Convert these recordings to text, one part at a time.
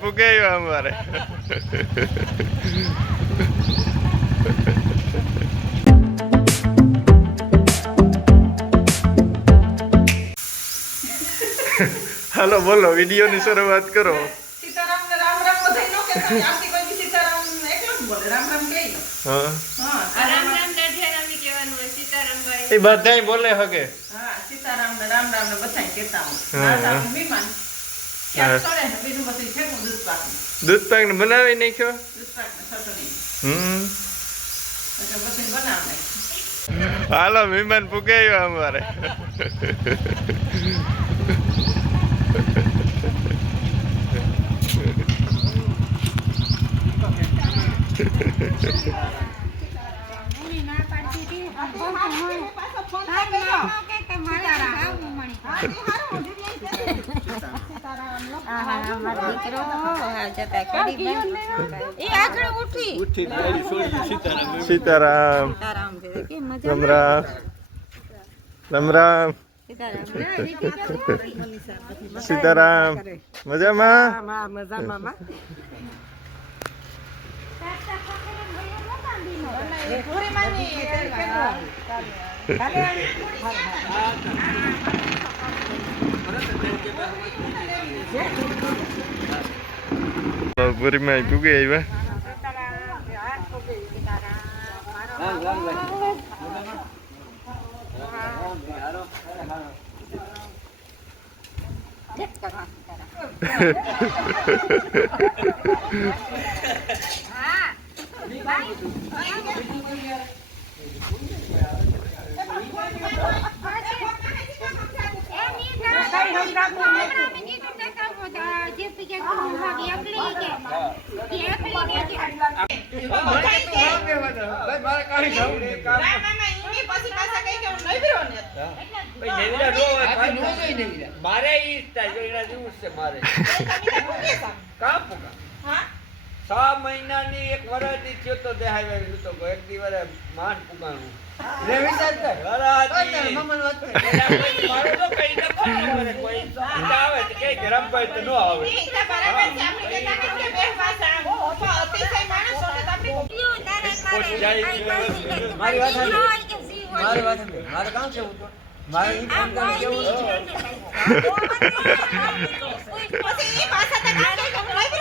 ફુગાવ્યો અમારે હાલો બોલો શરૂઆત કરો સીતારામ ને રામ રામ બધાય નો કહેતા. આરતી કોઈ બી સીતારામ એકલો જ બોલે. રામ રામ કહે ને. હા હા, આ રામ રામ દાઢિયારામી કહેવાનું હોય સીતારામભાઈ એ બધાય બોલે હકે સીતારામ ને રામ રામ ને કહેતા હોય. હા, દૂધ પાક ને બનાવી નાખ્યો. હાલો મહેમાન પુગાયો અમારે. સીતારામ રામ રામ રામ રામ સીતારામ. મજામાં? આવ્યા રામ રામ ઈની પછી પાછા કહે કે હું નવરો ને. મારે ઈ જેવું છે મારે. કામ પુકા? છ મહિનાની એક વરસથી થયો તો દેહાય આવ્યો તો એક દિવસ માન પુગાણું. વરાતી. મારે કામ કેવું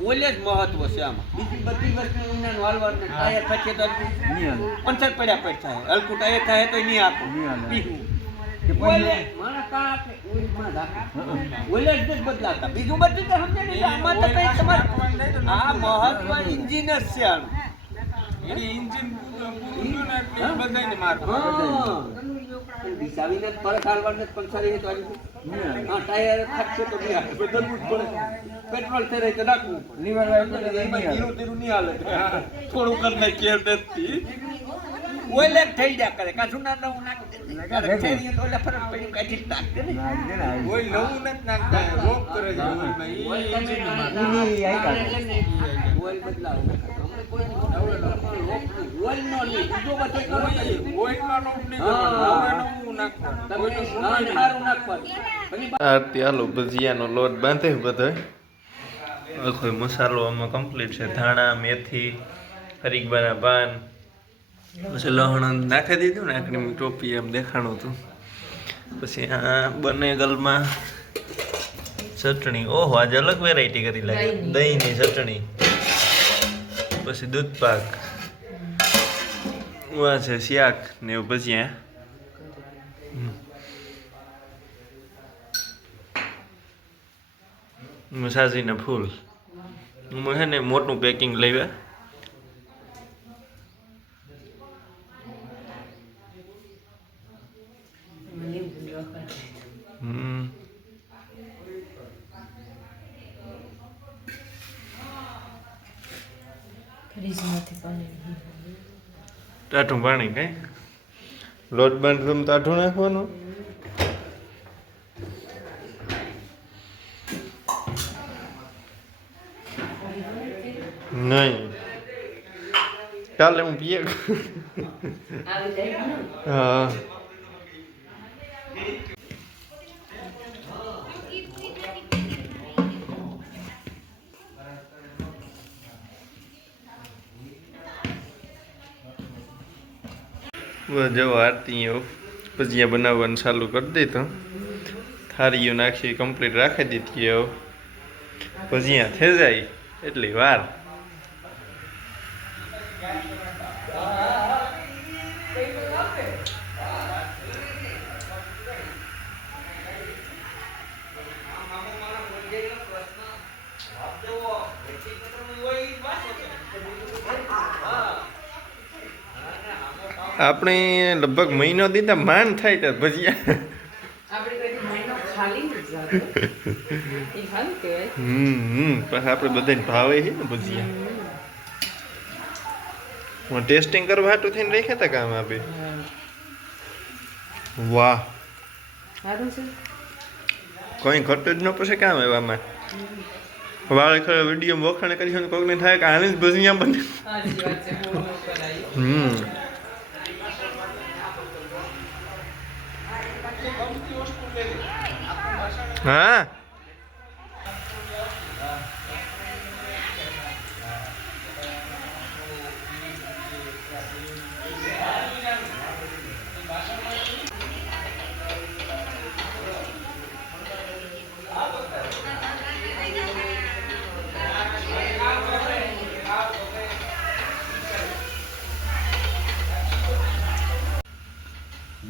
ઓલે જ મહત્વ છે આમાં બીજી બધી વસ્તુ ઉનાળુ હાલવાનું ટાયર થશે તો પંચર પડ્યા પડ થાય હલકું ટાયર થાય તો નહીં આપો બીજું. બીજું બધું તો સમજે ને આમાં તો કઈ તમારે આ મહત્વ ઇન્જિન છે આનું હા. વિસાવીને જ પડે ખાલવાને પંચર એ તો હા, ટાયર ફાટશે તો નહીં હાલે. બદલવું જ પડે. પેટ્રોલ થઈ રહી તો નાખવું. ધીરું નહીં હાલે. થોડું કરી નાખીએ તેથી. ઓઇલે જ થઈ જાય કરે. કાં જૂના નવું નાખી? દે. તો ઓલે ફરક પડ્યું કાઢી નાખી દે ને. નવું નવું ઓઇલ નો નહીં. બીજો બધો કરો આરતી હાલો ભજીયાનો લોટ બાંધે બધો આખો મસાલો આમાં કમ્પ્લીટ છે. ધાણા મેથી હરીકબાના પાન પછી લહણ નાખી દીધું ને આખરી ટોપી એમ દેખાણું હતું. પછી આ બંને ગલમાં ચટણી. ઓહો આજે અલગ વેરાયટી કરી લાગે. દહીંની. ચટણી. પછી દૂધ પાક. આ છે શાક ને એવું ભજીયા મસાજીના ફૂલ. હું છે ને મોટું પેકિંગ લેવા હમ ફ્રીજમાંથી પાણી ટાઢું પાણી કઈ? લોટ બાંધ તમે ટાઢું નાખવાનું? નહીં. કાલે હું પીએ. હા. જો આરતીઓ ભજીયા બનાવવાનું ચાલુ કરી દીધું થારીઓ નાખી કમ્પ્લીટ રાખી દીધી હવે ભજીયા થઈ જાય એટલી વાર. આપણે લગભગ મહિનો દીધા માન થાય ત્યાં ભજીયા. આપણે બધાને ભાવે છે ને ભજીયા. હું ટેસ્ટિંગ કરવા હાટું થઈને રાખ્યા હતા કામ આપે. વાહ. કોઈ ઘટતું જ ન પછી કામ એવામાં. વાળ ખરે વીડિયો વખાણ કરી કોકને થાય કે આને જ ભજીયા બને હમ. હા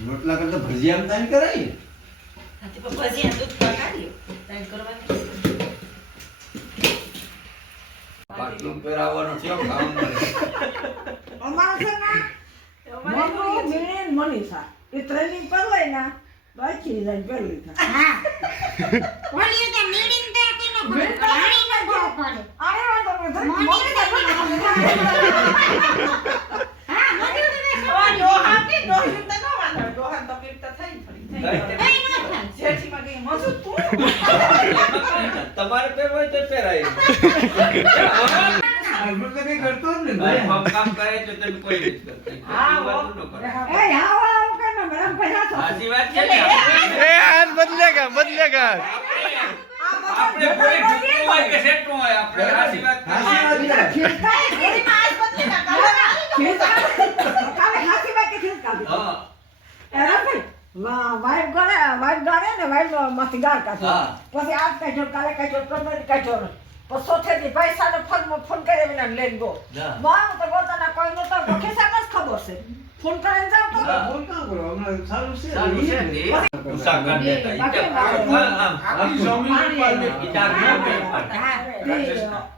રોટલા કરતા ભજીયા તાન કરાય પાટલું પહેરાવવાનું છે કામ અમારે છે ને મમ્મી મેન મનીષા એ ટ્રેનિંગ પર લઈ ને બાકી પેલી થાય ઓલી તો નીડીને તો કોઈનો મેં તો પાણી ન દેવું પડે. આને વાંધો નથી. મમ્મી મમ્મી તો હા, મને તો નહીં ખબર. ડોહા કે ડોહી તો ન વાંધો. ડોહા તો પીપતા થઈ ને થોડી થઈ થઈ. જાય. કઈ ન થાય. જેઠીમાં કઈ મજૂર તું તમારે પહેરવું હોય તો પહેરાય હું તો કઈ કરતો જ નથી. ભાઈ, આમ કામ કરે તો તમે કોઈ નથી કરતા. હા એ વો. વાતનું ન કરો. એ હા વો, આવું કે ને મેડમ પૈસા તો સાચી વાત છે ને આપણે- એ હાથ બદલેગા બદલેગા આપણે કોઈ ઢીકણું હોય કે શેઠું હોય, આપણે સાચી વાત કરીએ. ઘડીમાં હાથ બદલી નાખો. કાલે હાથી બાકી ખીલકાવી. હા. એના વાઈફ ગણે ને વાઈફમાંથી ગાળ કાઢો. પછી આજ કાઢ્યો કાલે કઈ પછી સોથેથી પૈસા નો ફોન ફોન કરે વિના લઈને ગો મારું તો પોતાના કોઈ નો તો ખિસ્સા જ ખબર છે. ફોન કરીને જાવ તો. હા. સારું છે. ને? એ? ગુસ્સા કરી દેતા. આમ, આમ, ઈ તો આમ ન કરી પાડે.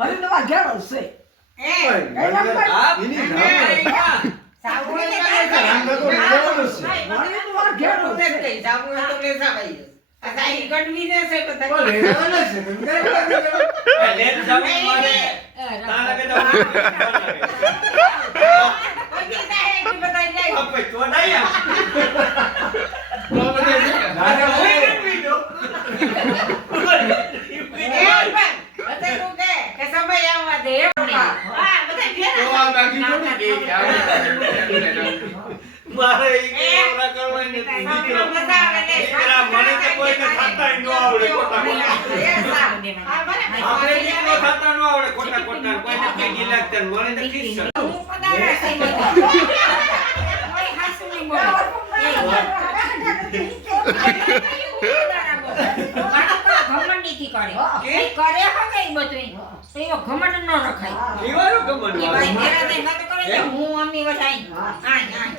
નહીં. હરિદ્વાર ઘેરો છે. એ આ એની ભાઈ ધામ. સાબુ ને રાંધા તો કઈ વાત કરો? લેટ જમી મારે. તારા કે તો આપણે ચોડાયા. તો બધે છે. રાજા કોઈ હોય. નથી પીધો. તો આ બાકી થોડી કે કે મારે ઈ કરવાની નથી. દીકરા દીકરા મને તો કોઈને થતાય ન આવડે ખોટા ખોટા. આપણે દીકરો ન આવડે કોઈને પૈકી લાગતા મને તો ઘમંડીથી એવો ઘમંડ ન રખાય એવાનો ઘમંડ એ ભાઈ મેરા દે નતો કરે હું અમી વસાઈ આય